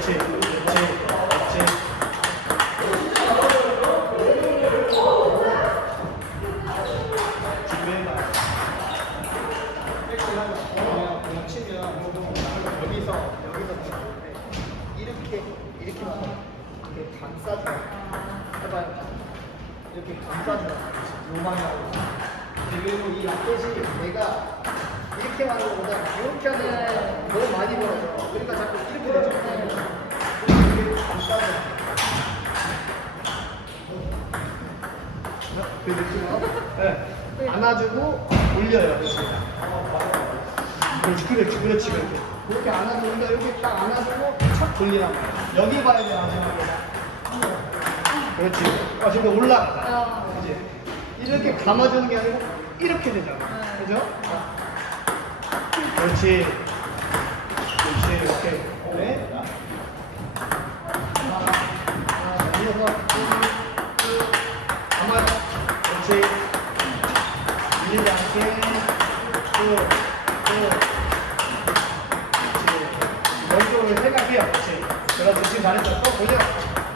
그렇지, 그렇지, 그렇지. 준비해봐. 그냥 그냥 치면 여기서 여기서 이렇게 이렇게만 이렇게 감싸줘 해봐요 이렇게 감싸줘 요만하고 그리고 이 라켓이 내가 이렇게 하는 것보다 이렇게 하는 게 너무 많이 벌어져 그러니까 자꾸 이렇게 되죠 이렇게 감싸줘 그 느낌으로 네. 안아주고 올려요. 그렇지 그렇지 그렇지 그렇게 그렇게 안아주는데 이렇게 딱 안아주고 착 돌리란 말이야 여기 봐야 돼 마지막에 그렇지. 아 지금 올라가다 어. 그지 이렇게 감아주는 게 아니고 이렇게 되잖아. 네. 그죠? 그렇지. 그렇지 이렇게 않게 쭉쭉 왼쪽을 생각해요. 그렇지. 그렇지. 지금 잘했어. 또 돌려.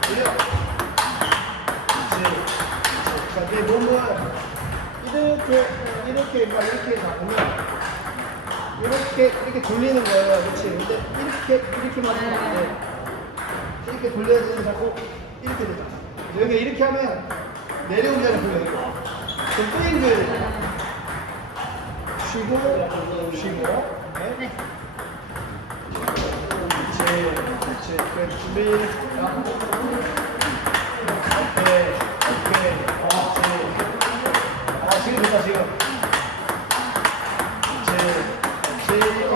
돌려. 그렇지. 그렇지. 내 몸을 이렇게, 이렇게, 그러니까 이렇게 잡으면 이렇게, 이렇게 돌리는 거예요. 그렇지. 근데 이렇게, 이렇게만 하면 안 돼. 이렇게 돌려야 되는 자꾸 이렇게 되잖아. 여기 이렇게 하면 내려오는 자리 돌려야 돼. 좀 돼. 쉬고, 쉬고. 네. 그렇지, 그렇지. 그래, 준비. 자. 오케이, 오케이. 그렇지. 아, 지금 됐다, 지금. 쭉, 쭉, 쭉.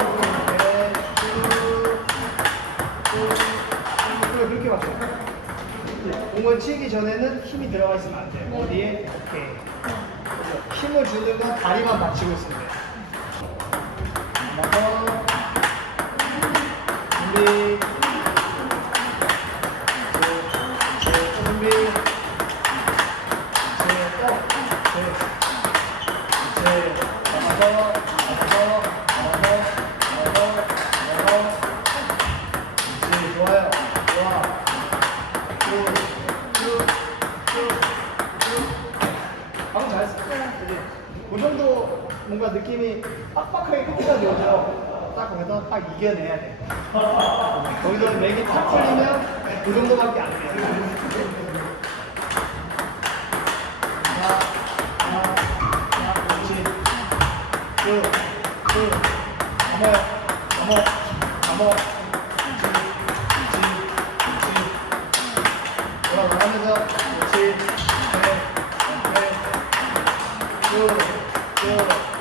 그래, 그렇게 맞춰. 공을 치기 전에는 힘이 들어가 있으면 안 돼. 어디에? 오케이. 힘을 주는 건 다리만 받치고. 한번 더. 준비. 제, 제, 준비. 제, 또. 제, 제, 그지? 그 정도 뭔가 느낌이 빡빡하게 끝까지 오죠. 딱 거기서 딱 이겨내야 돼. 거기서 맥이 탁 풀리면 그 정도밖에 안 돼. 자, 하나, 하나, 그렇지. 쭉, 쭉. 감아요. 감아, 감아. 그렇지, 그렇지, 그렇지. 돌아가면서, 그렇지. ー